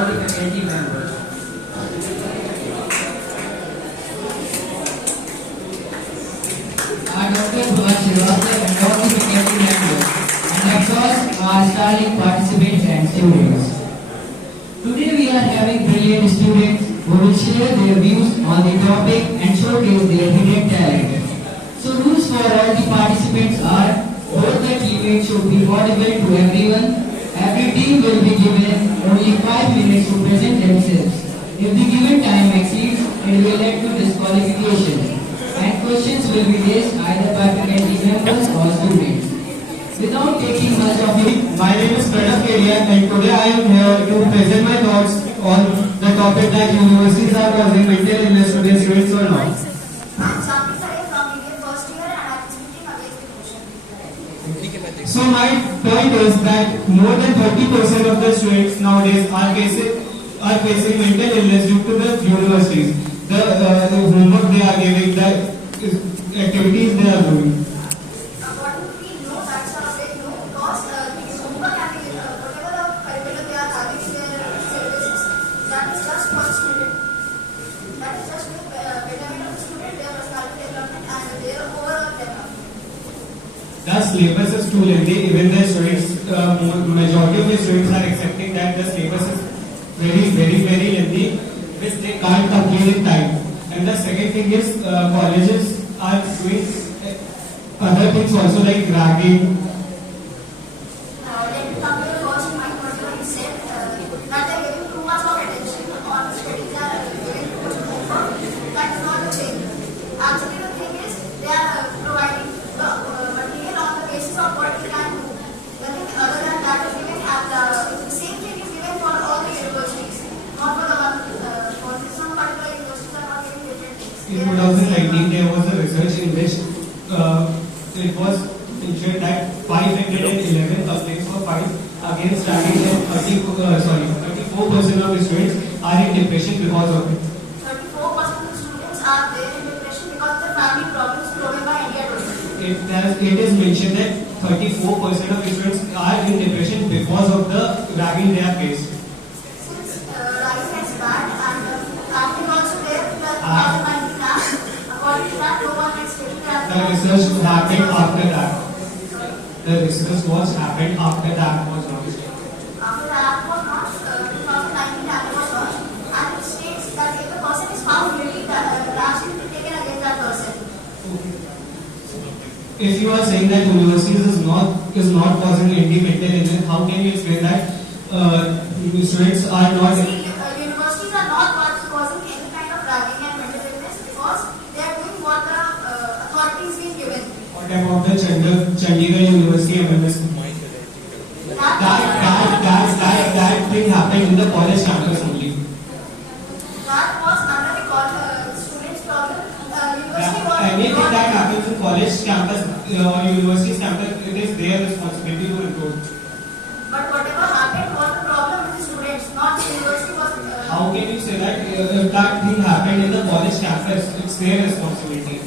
all the faculty members. Our Dr. Bhavan Srivastava and all the faculty members, and of course our sterling participants and students. Today we are having brilliant students who will share their views on the topic and showcase their hidden talent. So rules for all the participants are: both the teammates should be audible to everyone. Every team will be given only 5 minutes to present themselves. If the given time exceeds, it will lead to disqualification, and questions will be raised either by faculty members or students. Without taking much of it, My name is Pranav Kedia and today I am here to present my thoughts on the topic that universities are causing mental illness to their students or not. I'm Shanti Sare from Indian first year and I'm speaking against the motion. So my point is that more than 30% of the students nowadays are facing mental illness due to the universities. The homework they are giving, the activities they are doing. According to me, no, that's a big no because the homework and whatever the curriculum they are having in their syllabuses, that is just for the student. That is just for the betterment of the student, their personality development and their overall development. The syllabus is too lengthy. Even the students, majority of the students are accepting that the syllabus is very lengthy, which they can't complete in time. And the second thing is colleges are doing other things also like ragging. Let me come to the first point whatever he said that they are giving too much of attention on studies, they are giving too much of homework. That is not the thing. Actually, the thing is they are providing the material on the basis of what we can do. Nothing other than that is given at the same thing is given for all the universities, not for the one for some particular universities are not giving different things. In 2019, there was a research in which it was ensured that 511 complaints were filed against ragging and 34% of the students are in depression because of it. 34% of the students are there in depression because of the family problems proven by India today. It is mentioned that 34% of the students are in depression because of the ragging they are faced. Since ragging is bad and acting also there, the 2019 Act, according to that, no one is taking that. The research happened after that. The research was happened after the act was launched. After the Act was launched, 2019 Act was launched, and it states that if the person is found guilty, the action will be taken against that person. If you are saying that universities is not causing any mental illness, how can you explain that students are not? See, universities are not causing any kind of ragging and mental illness because they are doing what the authority is being given. What about the Chandigarh University MMS? That thing happened in the college campus only. That was under the students' problem. University was Anything that happens in college campus or university's campus, it is their responsibility to report. But whatever happened was the problem with the students, not the university was. How can you say that if that thing happened in the college campus, it's their responsibility?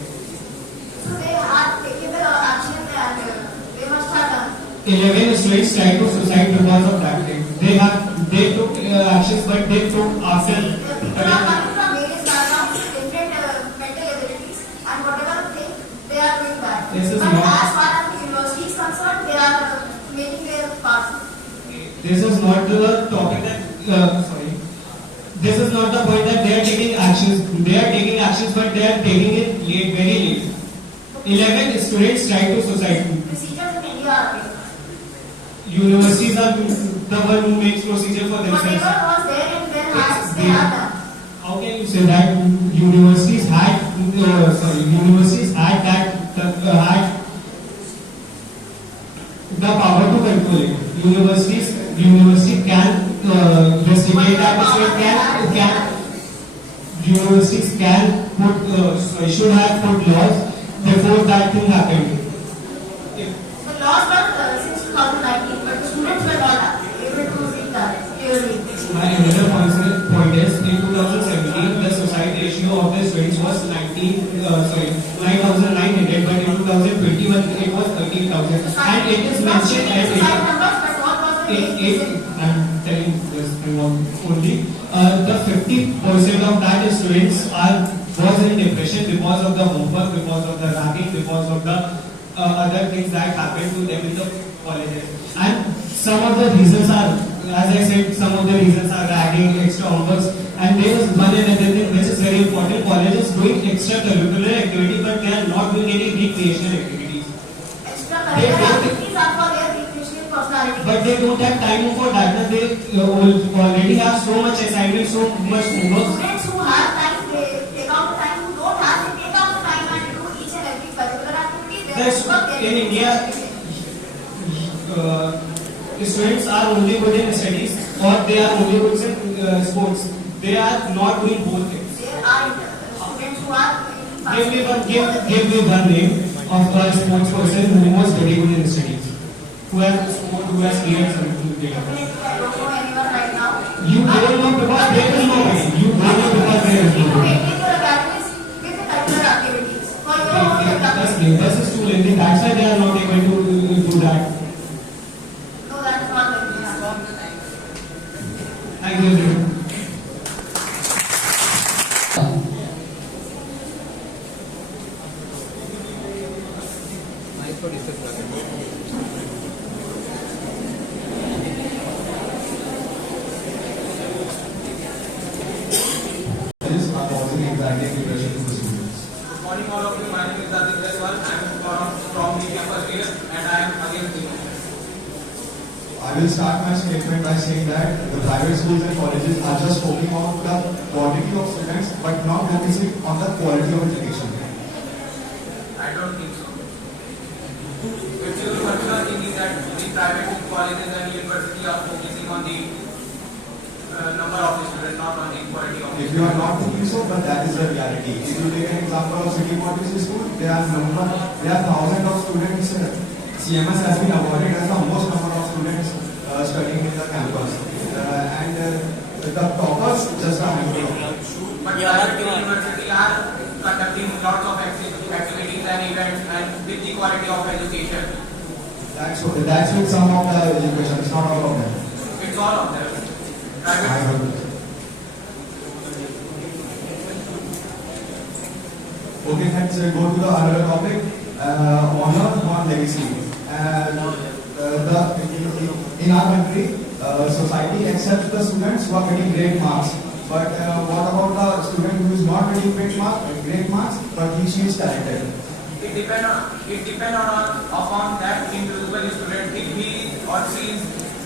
So they had taken the action and they must have done. 11 students tried to suicide because of that thing. They took actions, but they took after. People are coming from various backgrounds, different mental abilities, and whatever thing they are doing that. This is But not- as far as the university is concerned, they are making their part. This is not the topic that. This is not the point that they are taking actions. They are taking actions, but they are taking it late, very late. 11 students tried to suicide. Procedures in India are big. Universities are the one who makes procedure for Whatever themselves. was there in their hands, they have done. How can you say that universities had had the power to control it? University can investigate that. Universities can should have put laws before that thing happened. The laws were since 2019, but the students were not able to read that clearly. My another point is in 2017 the suicide ratio of the students was 9,900, but in 2021 it was 13,000, and it is mentioned as Suicide numbers, but what was the main reason? I'm telling this, I want only students was in depression because of the homework, because of the ragging, because of the other things that happened to them in the colleges. And some of the reasons are, as I said, some of the reasons are ragging, extra homeworks, and there is one another thing which is very important. Colleges doing extracurricular activity, but they are not doing any recreational activities. Extracurricular activities are for their recreational personality. But they don't have time for that. Now they already have so much assignment, so much homework. Students who have time, they take out the time. Who don't have, they take out the time and do each and every curricular activity. In India, students are only good in studies or they are only good in sports. They are not doing both things. There are students who are Give me one name of a sports person who was very good in studies, who has cleared something. I don't know anyone right now. You don't know because there is no way. You don't know because there is You no way. maintain your academies with the curricular activities for your own The development. syllabus is too lengthy. That's why they are not able to do that. No, that is not the case. Thank you. Are causing anxiety and depression to the students. Good morning all of you. My name is Aditya Deswal. I am from media first year and I am against the I will start my statement by saying that the private schools and colleges are just focusing on the quantity of students but not focusing on the quality of education. I don't think so. If your particular thing is that the private colleges and universities are focusing on the number of the students, not on the quality of the If you are not thinking so, but that is the reality. If you take an example of City Montessori School, there are thousands of students. CMS has been awarded as the most number of students studying in the campus, and the toppers just a handful. But private universities are conducting lots of activities and events and with the quality of education. That's with some of the education. It's not all of them. It's all of them. Private. I heard. Okay, let's go to the another topic. Honor, not legacy. In our country, society accepts the students who are getting great marks. But what about the student who is not getting great marks, but she is talented? It depends upon that individual student. If he or she is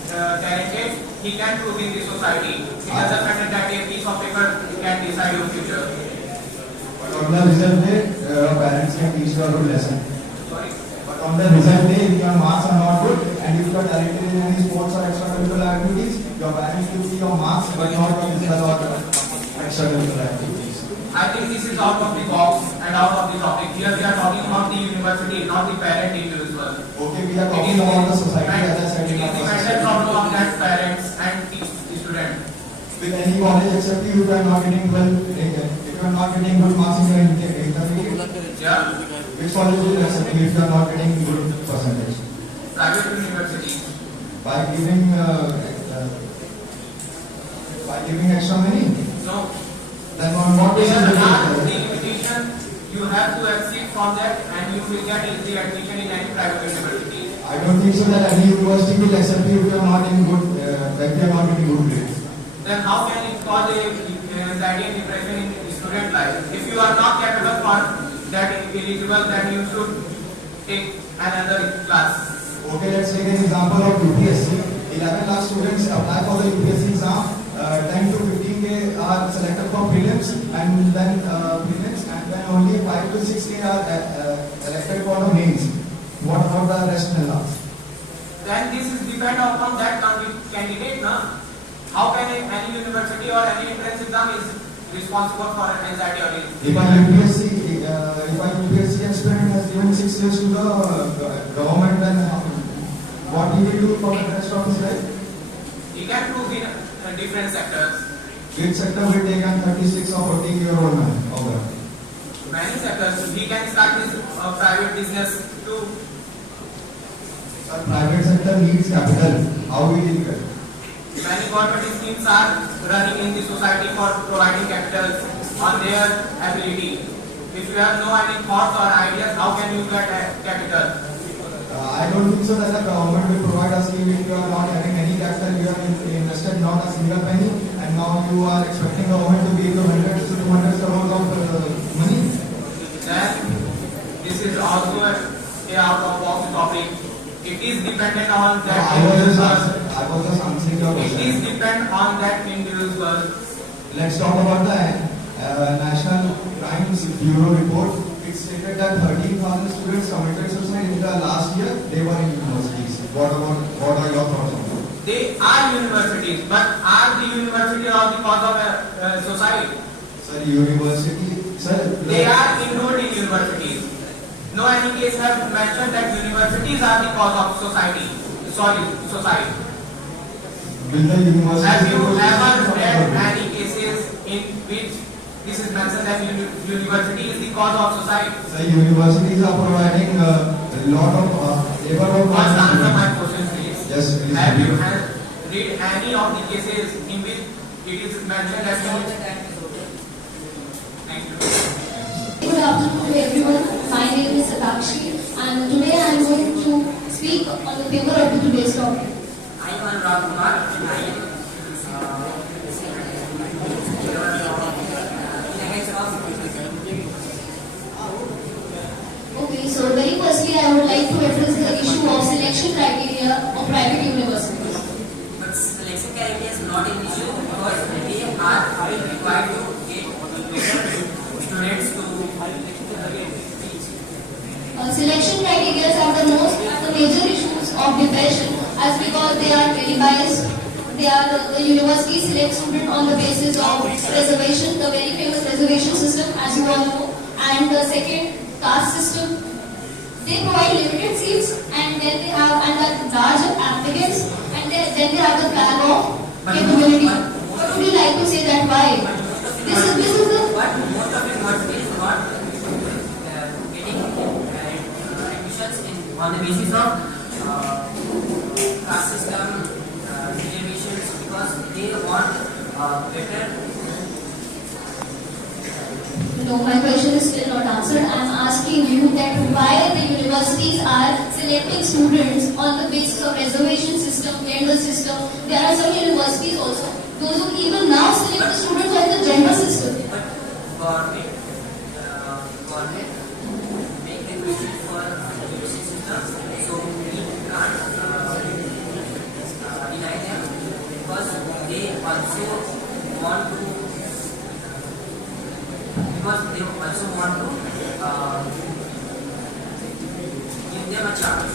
talented, he can prove in the society. It doesn't matter that a piece of paper can decide your future. But on the result day, parents can teach you a good lesson. Sorry. But on the result day, if your marks are not good and if you are talented in any sports or extracurricular activities, your parents will see your marks but not your physical or extracurricular activities. I think this is out of the box and out of the topic. Here we are talking about the university, not the parent individual. Okay, we are talking about the society as I said in It our is the first mental problem of that parents and the student. with any college except you are not getting if you are not getting good marks in your intermediate, Yeah. which college will accept you if you are not getting good percentage? Private university. By giving extra money? No. Then on what There basis will are you the limitation. You have to exceed from that and you will get the admission in any private university. I don't think so that any university will accept you if you are not in good, if you are not getting good grades. Then how can it cause a anxiety and depression in the student life? If you are not capable for that eligible, then you should take another class. Okay, let's take an example of UPSC. 11 lakh students apply for the UPSC exam. 10 to 15K are selected for prelims and then only 5 to 6K are elected for the mains. What about the rest in the last? Then this is depend upon that candidate, na? How can any university or any entrance exam is responsible for anxiety or If a UPSC aspirant has given 6 years to the government, then what he will do for the rest of his life? he can prove in different sectors. Which sector will take an 36 or 40-year-old man? Okay. Many sectors. He can start his private business too. Sir, private sector needs capital. How will he get? Many government schemes are running in the society for providing capital. on their ability. If you have no any thoughts or ideas, how can you get capital? I don't think so that the government will provide us if you are not having any capital, you have invested not a single penny, and now you are expecting government to give you hundreds to 200 crores of money. Then this is also a out of box topic. It is dependent on that I was individual. just answering your It is question. depend on that individual. Let's talk about the National Crimes Bureau report. It stated that 13,000 students committed suicide in the last year. They were in universities. What are your thoughts on that? They are universities, but are the university or the cause of society? Sir, university. Sir, They are enrolled in universities. No any case have mentioned that universities are the cause of society. Sorry, society. will the university. Have you ever read any cases in which this is mentioned that university is the cause of society? Sir, universities are providing a lot of labor of. First answer my question, please. Yes, please. Have you read any of the cases in which it is mentioned that Thank you. Good afternoon to everyone. My name is Satakshi, and today I am going to speak on the paper of today's topic. I am Anurag Kumar, and I am Okay, so very firstly I would like to address the issue of selection criteria of private universities. but selection criteria is not an issue because they are required to get students to Selection criteria are the major issues of depression, as because they are very biased. The university selects students on the basis of reservation, the very famous reservation system, as you all know, and the second caste system. They provide limited seats, and then they have large applicants, and then they have the flag of capability. What would you like to say that why? This is the but most of universities not getting admissions on the basis of caste system reservations because they want better. No, my question is still not answered. I am asking you that why the universities are selecting students on the basis of reservation system, gender system. There are some universities also, those who even now select the students on the gender system. But government make requisition for education system, so we can't deny them because they also want to give them a chance.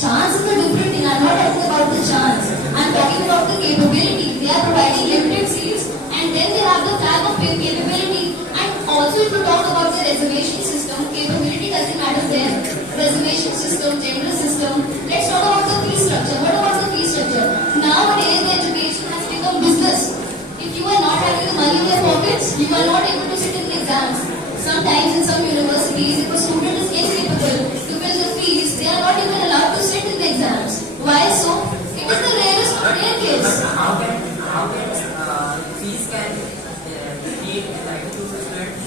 Chance is a different thing. I am not talking about the chance. I am talking about the capability. They are providing limited seats, and then they have the flag of capability. And also, if you talk about the reservation system, capability doesn't matter there. Reservation system, gender system. Let's talk about the fee structure. What about the fee structure? Nowadays, the education has become business. If you are not having the money in your pockets, you are not able to sit in the exams. Sometimes in some universities, if a student is incapable to pay the fees, they are not even allowed to sit in the exams. Why so? It is the rarest of rare case. But how can fees can create anxiety to students?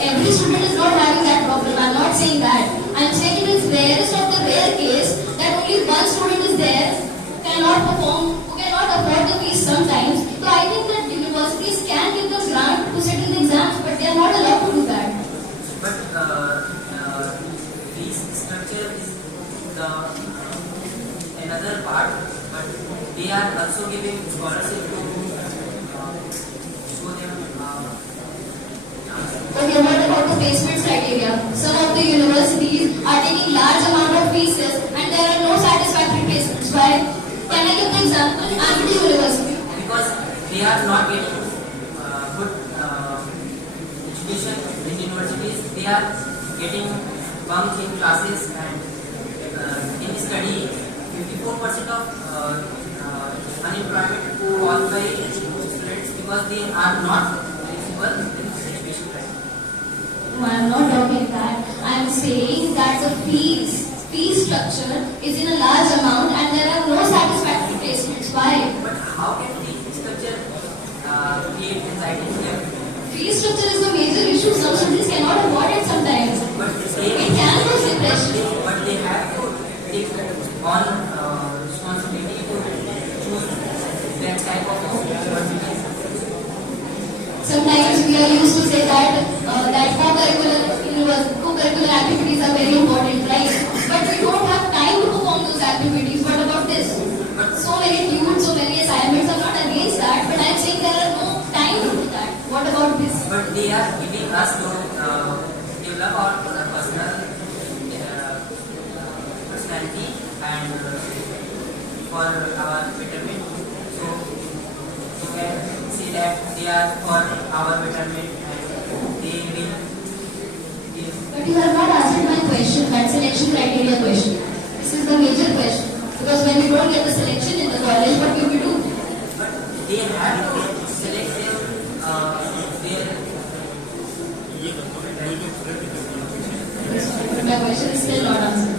Every student is not having that problem. I am not saying that. I am saying it is rarest of the rare case that only one student is there who cannot perform, who cannot afford the fees sometimes. So I think that universities can give the grant to sit in the exams, but they are not allowed to do that. But fees structure is the another part. But they are also giving scholarship to show them. Okay, what about the placement criteria? Some of the universities are taking large amount of fees and there are no satisfactory placements. Why? Can I give the example? Amity University. Because they are not getting good education in universities. They are getting bunk in classes and in study. 54% of unemployment caused by students because they are not eligible in education. No, I am not talking that. I am saying that the fee structure is in a large amount and there are no satisfactory placements. Why? But how can fee structure create anxiety to them. Fee structure is the major issue. Some students cannot afford it sometimes. But It can cause depression. but they have to take on responsibility to choose that type of university. Sometimes we are used to say that co-curricular activities are very important, right? But we don't have time to perform those activities. What about this? So many tunes, so many assignments. I'm not against that, but I'm saying there are no time to do that. What about this? But they are giving us to develop our personality and for our betterment. So you can see that they are for our betterment and they will give. But you have not answered my question, that selection criteria question. This is the major question. Because when you don't get the selection in the college, what will you do? But they have to select their My question is still not answered.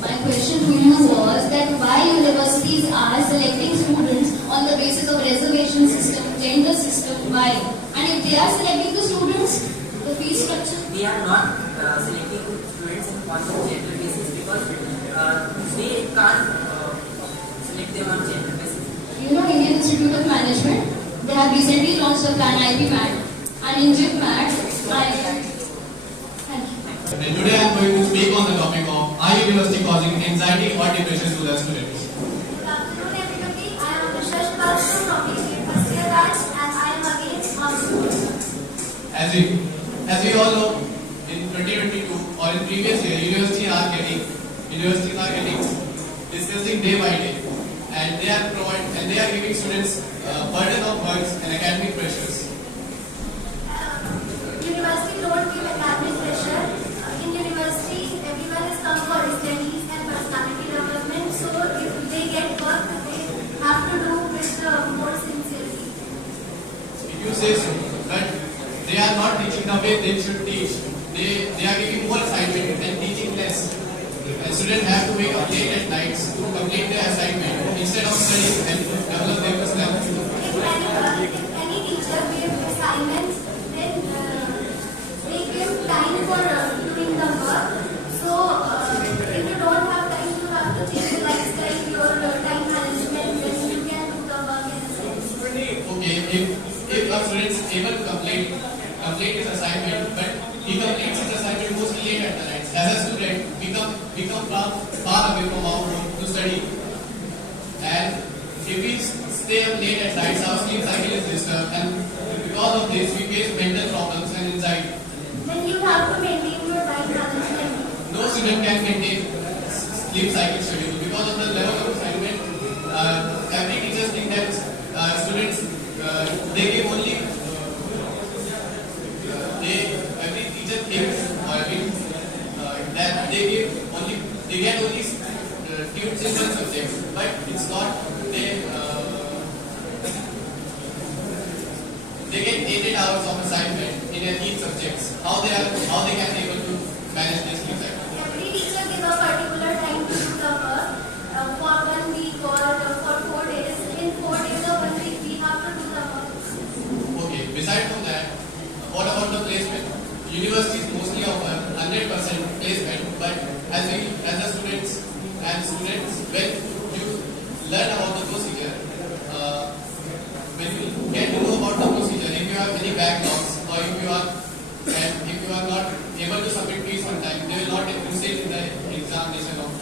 My question to you was that why universities are selecting students on the basis of reservation system, gender system, why? And if they are selecting the students, the fee structure? we are not selecting students on the gender basis because they can't select them on gender basis. You know, Indian Institute of Management, they have recently launched a plan IPMAT, and in GIPMAT, thank you. And today I am going to speak on the topic of are university causing anxiety or depression to the students. Good afternoon, everybody. I am Vishwa Shrivastava from the University of Arts, and I am against homeschooling. As we all know, in 2022 or in previous year, universities are getting discussing day by day, and they are giving students burden of works and academic pressures. University don't give academic pressure. In university, everyone is come for studies and personality development. So if they get work, they have to do with more sincerity. If you say so, but they are not teaching the way they should teach. They are giving more assignment and teaching less. And students have to wake up late at nights to complete their assignment instead of studying and develop their personality. If any teacher gives assignments, then they give time for doing the work. So if you don't have time, you have to change your lifestyle, your time management, then you can do the work in a sense. Okay, if a student is able to complete his assignment, but he completes his assignment mostly late at the night. As a student, become far away from our home to study. And if we stay up late at night, our sleep cycle is disturbed, and because of this, we face mental problems and anxiety. Then you have to maintain your time management. No student can maintain sleep cycle schedule because of the level of assignment. Every teacher thinks that students they give only. Every teacher thinks that they get only tunes in one subject, but it's not. They get 8 hours of assignment in each subject. How they can be able to manage this sleep cycle? Every teacher gives a particular time to do the work for 1 week or for 4 days. In 4 days or 1 week, we have to do the work. Okay. Besides from that, what about the placement? Universities mostly offer 100% placement, but as the students, when you learn about the procedure, when you get to know about the procedure, if you have any backlogs or if you are not able to submit fees on time, they will not proceed in the examination of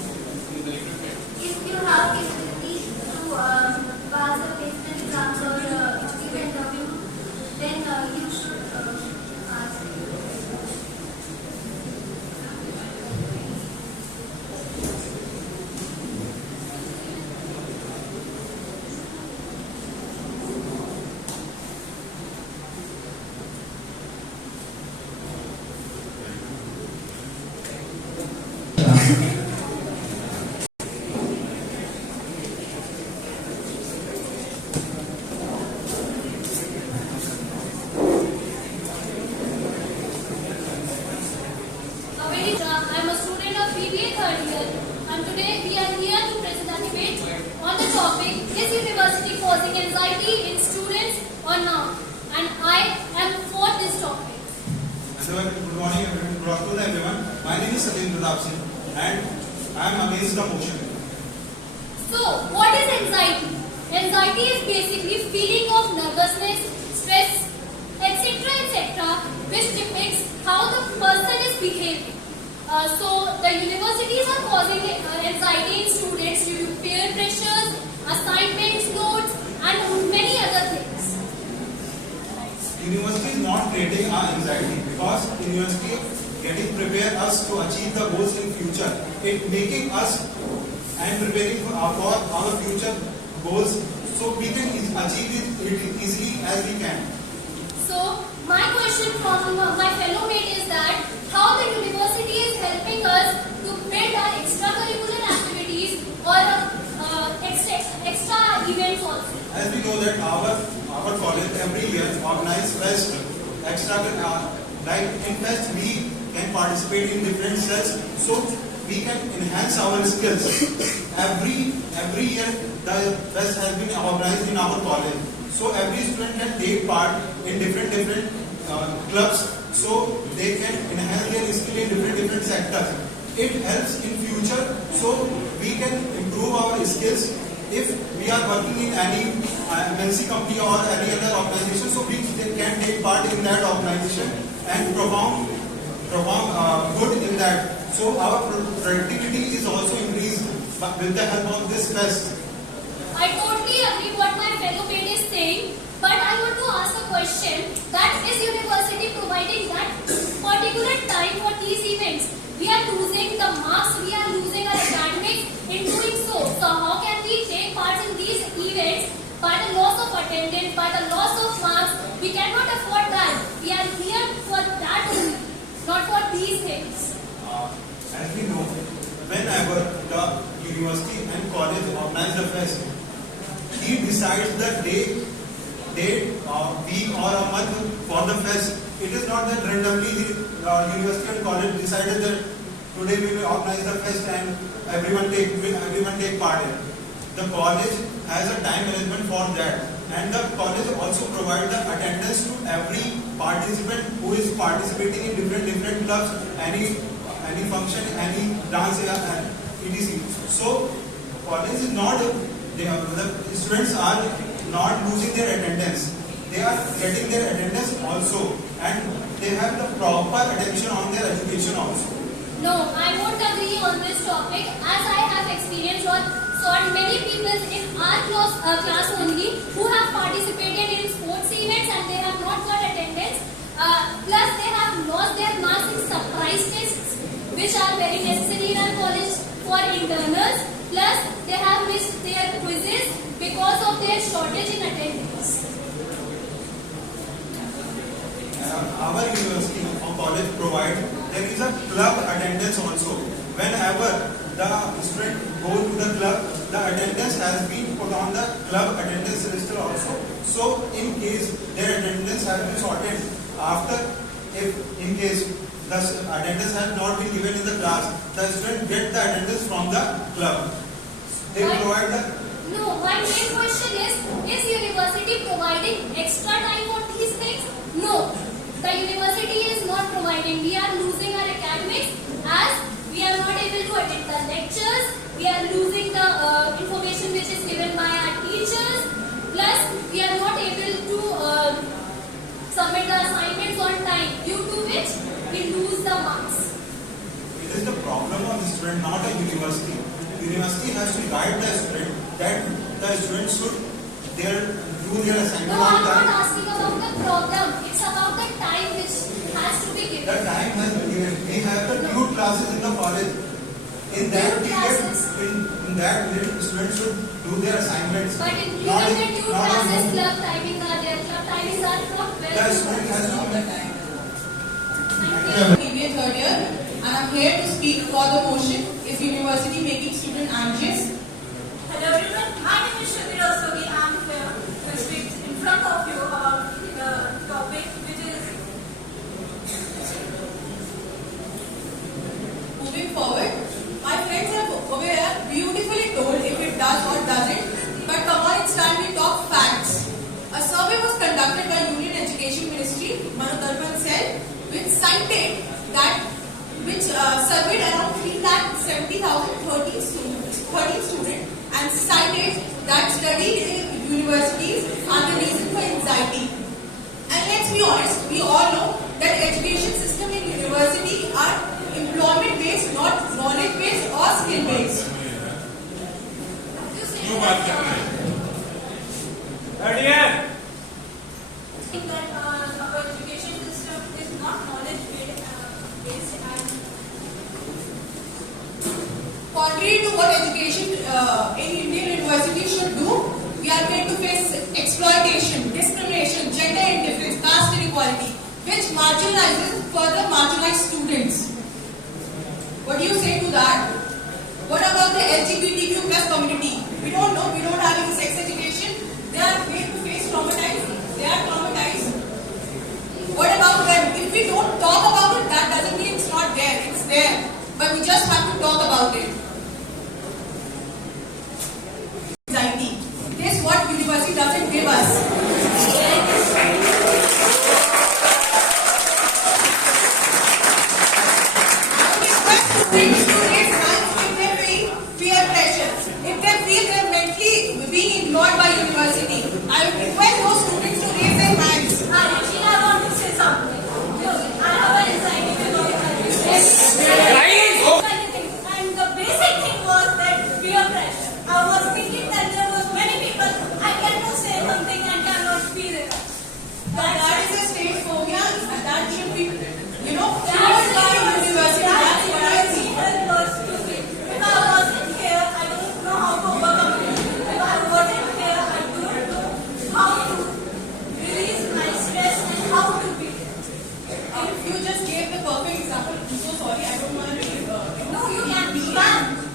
the recruitment. If you have capability to pass the placement exams or give interview, then you should ask. BBA third year, and today we are here to present a debate on the topic, is university causing anxiety in students or not? And I am for this topic. Good morning, good afternoon everyone. My name is Satyendra Pratap Singh and I am against the motion. So, what is anxiety? Anxiety is basically feeling of nervousness, stress, etc., which depicts how the person is behaving. So, the universities are causing anxiety in students due to peer pressures, assignments, notes, and many other things. University is not creating our anxiety because university getting prepare us to achieve the goals in future. It making us and preparing for our future goals so we can achieve it easily as we can. So, my question from my fellow mate is that how the university is helping us to build our extracurricular activities or extra events also. As we know that our college every year organize fest, like in fest we can participate in different sets so we can enhance our skills. Every year the fest has been organized in our college. So every student can take part in different clubs so they can enhance their skill in different sectors. It helps in future so we can improve our skills if we are working in any MNC company or any other organization, so we can take part in that organization and perform good in that. So our productivity is also increased with the help of this fest. I totally agree what my fellow mate is saying, but I want to ask a question, that is university providing that particular time for these events? We are losing the marks, we are losing our academics in doing so. So how can we take part in these events by the loss of attendance, by the loss of marks? We cannot afford that. We are here for that only, not for these things. As we know, whenever the university and college organize the fest, he decides the date, week or a month for the fest. It is not that randomly the university and college decided that today we will organize the fest and everyone take part in. The college has a time management for that, and the college also provides the attendance to every participant who is participating in different clubs, any function, any dance, etc. So college is not, the students are not losing their attendance. They are getting their attendance also, and they have the proper attention on their education also. No, I won't agree on this topic, as I have experienced or saw many people in our class only who have participated in sports events and they have not got attendance. Plus, they have lost their marks in surprise tests, which are very necessary in our college for internals. Plus, they have missed their quizzes because of their shortage in attendance. Our university or college provide, there is a club attendance also. Whenever the student goes to the club, the attendance has been put on the club attendance register also. So in case their attendance has been sorted, if in case the attendance has not been given in the class, the student get the attendance from the club. They provide the... No, my main question is university providing extra time for these things? No, the university is not providing. We are losing our academics as we are not able to attend the lectures. We are losing the information which is given by our teachers. Plus, we are not able to submit the assignments on time, due to which we lose the marks. It is the problem of the student, not a university. University has to guide the student that the student should do their assignment No, on I'm time. not asking about the problem. It's about the time which has to be given. The time has been given. We have the tutor classes in the college. In that period, students should do their assignments. But including the two classes, club timings are there. Club timings are not well. The student has to do the time. BBA third year, and I'm here to speak for the motion, is university making student anxious? Hello everyone, my name is Shabira Sogi. I'm here to speak in front of you about the topic which is... Moving forward, Chemistry, Manu Darpan Cell, which cited that, surveyed around 3,70,013 students and cited that studies in universities are the reason for anxiety. And let's be honest, we all know that education system in university are employment based, not knowledge based or skill based. That our education system is not knowledge based and Contrary to what education in Indian universities should do, we are going to face exploitation, discrimination, gender indifference, caste inequality, which marginalizes further marginalized students. What do you say to that? What about the LGBTQ plus community? We don't know, we don't have any sex education. They are going to face traumatized. They are traumatized. What about them? If we don't talk about it, that doesn't mean it's not there. It's there. But we just have to talk about it. Anxiety. This is what university doesn't give us. Students to raise hands if they feel peer pressure. If they feel they're mentally being ignored by university. I would request those students to raise their hands. I want to say something. I have an anxiety about and the basic thing was that peer pressure. I was thinking that there was many people I cannot say something and cannot be there. That is a state phobia. That should be, That's towards university. That's what I see. If I wasn't here, I don't know how to overcome it. If I wasn't here, I don't know how to release my stress and how to be here. If you just gave the perfect example, I'm so sorry, I don't want to be No, you can be.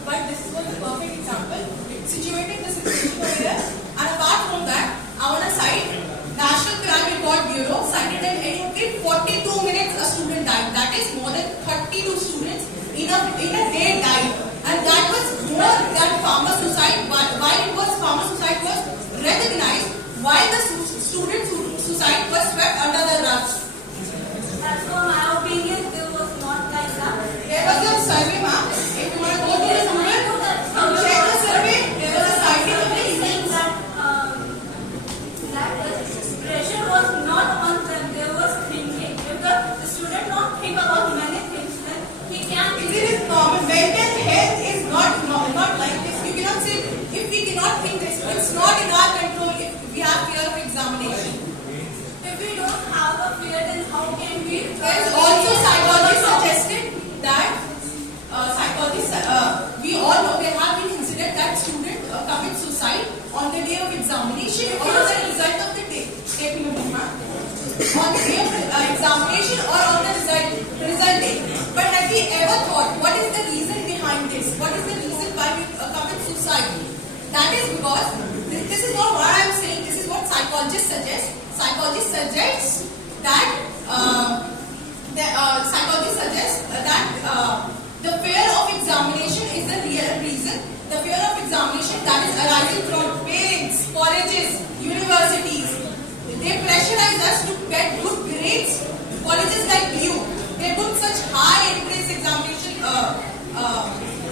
but this was the perfect example. Situating the situation over here. And apart from that, on a side, National Crime Record Bureau cited that in 42 minutes a student died. That is more than 32 students in a day died. And that was more than farmer suicide. Why it was farmer suicide was recognized, while the student suicide was swept under the rugs. As for my opinion, there was not like that. There was a survey, ma'am. If you want to go to the survey, check the survey. There was a citing of the Saying that pressure was not on them. There was thinking. If the student not think about many things, then he can. It is normal. Mental health is not like this. You cannot say if we cannot think this. It's not in our control. If we have fear of examination. If we don't have a fear, then how can we? There is also psychologists suggested that we all know there have been incidents that students commit suicide on the day of examination or as a result of the day. Take me a moment, ma'am. On the day of examination or on the result day. But have we ever thought what is the reason behind this? What is the reason why we commit suicide? That is because this is not what I am saying. This is what psychologists suggest. Psychologists suggest that the fear of examination is the real reason. The fear of examination that is arising from parents, colleges, universities. They pressurize us to get good grades. Colleges like you, they put such high entrance examination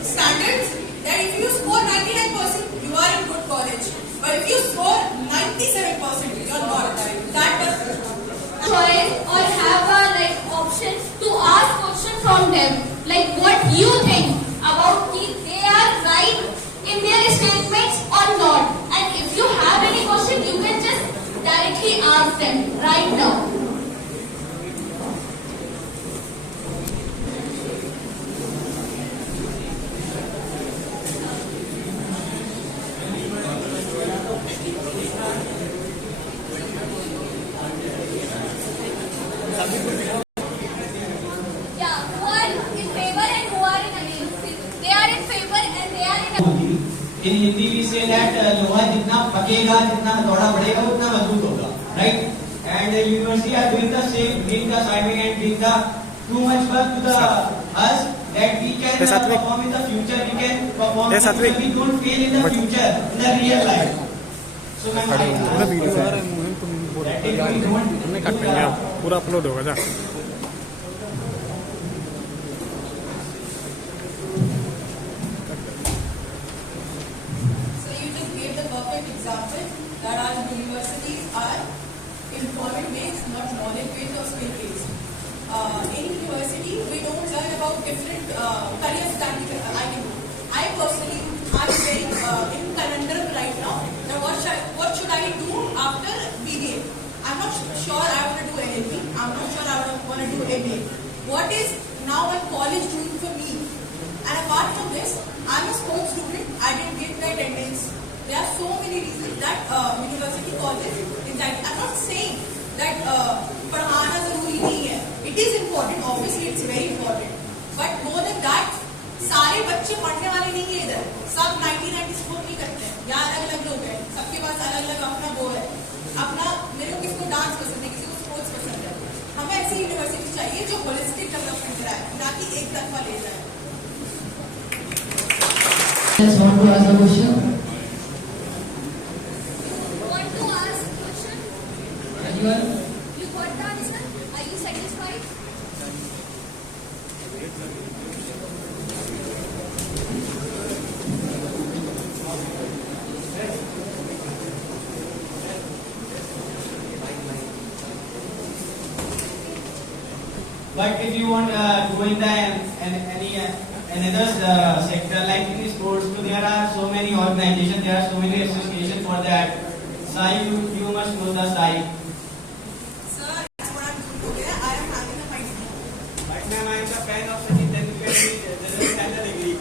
standards that if you score 99%, you are in good college. But if you score 97%, you are not. That was choice or have a option to ask questions from them, like what you think about if they are right in their statements or not. And if you have any question, you can just directly ask them right now. Yeah, who are in favor and who are in against. They are in favor and they are in against. In Hindi we say that लोहा जितना पकेगा जितना हथौड़ा बढ़ेगा उतना मजबूत होगा, right? And the university are doing the same, doing the assignment and doing the too much work to the us that we can perform in the future. We can perform. We don't fail in the future in the real life. So ma'am, पूरा video आ रहा है मोहन तुम हमने cut देंगे आप पूरा upload होगा जा So you just gave the perfect example that our universities are employment based, not knowledge based or skill based. In university, we don't learn about different careers that I can do. I personally am very in conundrum right now. That what should I do after BBA? I'm not sure I want to do LLB. I'm not sure I want to do MBA. What is now my college doing for me? And apart from this, I'm a sports student. I didn't get my attendance. There are so many reasons that university colleges anxiety. I'm not saying that पढ़ाना जरूरी नहीं है. It is important. Obviously, it's very important. But more than that, सारे बच्चे पढ़ने वाले नहीं है इधर. सब 90 स्कोर नहीं करते हैं. यहाँ अलग-अलग लोग हैं. सबके पास अलग-अलग अपना वो है. अपना मेरे को किसी को डांस पसंद है, किसी को स्पोर्ट्स पसंद है. हमें ऐसी यूनिवर्सिटी चाहिए जो होलिस्टिक डेवलपमेंट कराए, ना कि एक तरफा ले जाए. Just want to ask a question. Want to ask a question? Anyone? You got the answer? Are you satisfied? But if you want to go in the any another sector like in sports, so there are so many organizations, there are so many associations for that. SAI, you must know the SAI. Sir, that's what I'm doing today. I am having a fight. But ma'am, I am the fan of Sachin Tendulkar. This is the degree.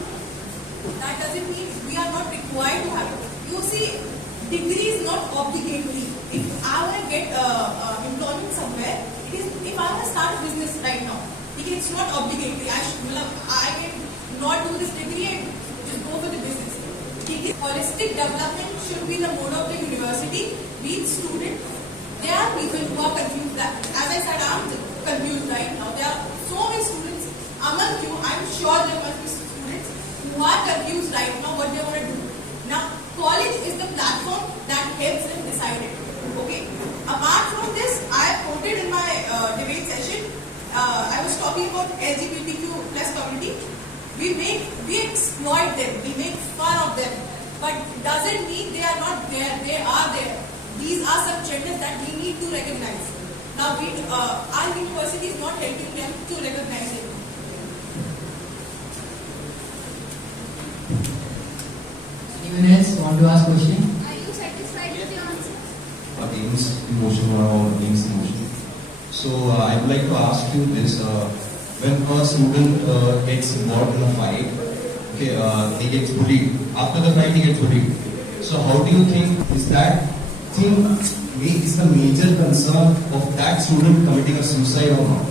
That doesn't mean we are not required to have it. You see, degree is not obligatory. If I want to get employment somewhere, it is. If I want to start a business right now, it's not obligatory. I can not do this degree and just go for the business. Holistic development should be the mode of the university. Be it student. There are people who are confused. As I said, I'm confused right now. There are so many students among you. I'm sure there must be students who are confused right now what they want to do. Now, college is the platform that helps them decide it. Okay. Apart from this, I quoted in my debate session. I was talking about LGBTQ plus community. We exploit them. We make fun of them. But doesn't mean they are not there. They are there. These are some genders that we need to recognize. Now, our university is not helping them to recognize it. Anyone else want to ask question? Are you satisfied with your answer? Against emotion or against emotion. So I would like to ask you this: when a student gets involved in a fight, okay, he gets bullied. After the fight, he gets bullied. So how do you think is that thing is the major concern of that student committing a suicide or not?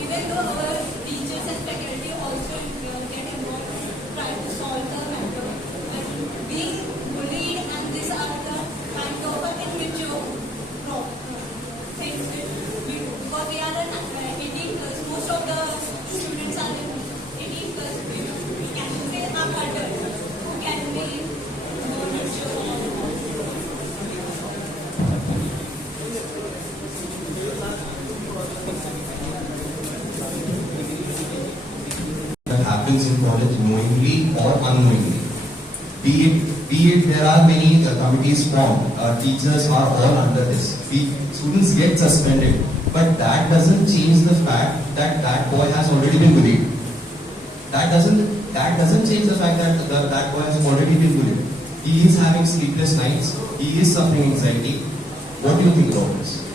Even though our teachers and faculty also get involved, try to solve the matter, but being bullied and these are the kind of immature things we do. Because we are 18 plus, most of the students are 18 plus. We can say are adults who can be more mature. That happens in college knowingly or unknowingly. Be it there are many committees formed, teachers are all under this. Students get suspended, but that doesn't change the fact that that boy has already been bullied. That doesn't change the fact that that boy has already been bullied. He is having sleepless nights. He is suffering anxiety. What do you think about this?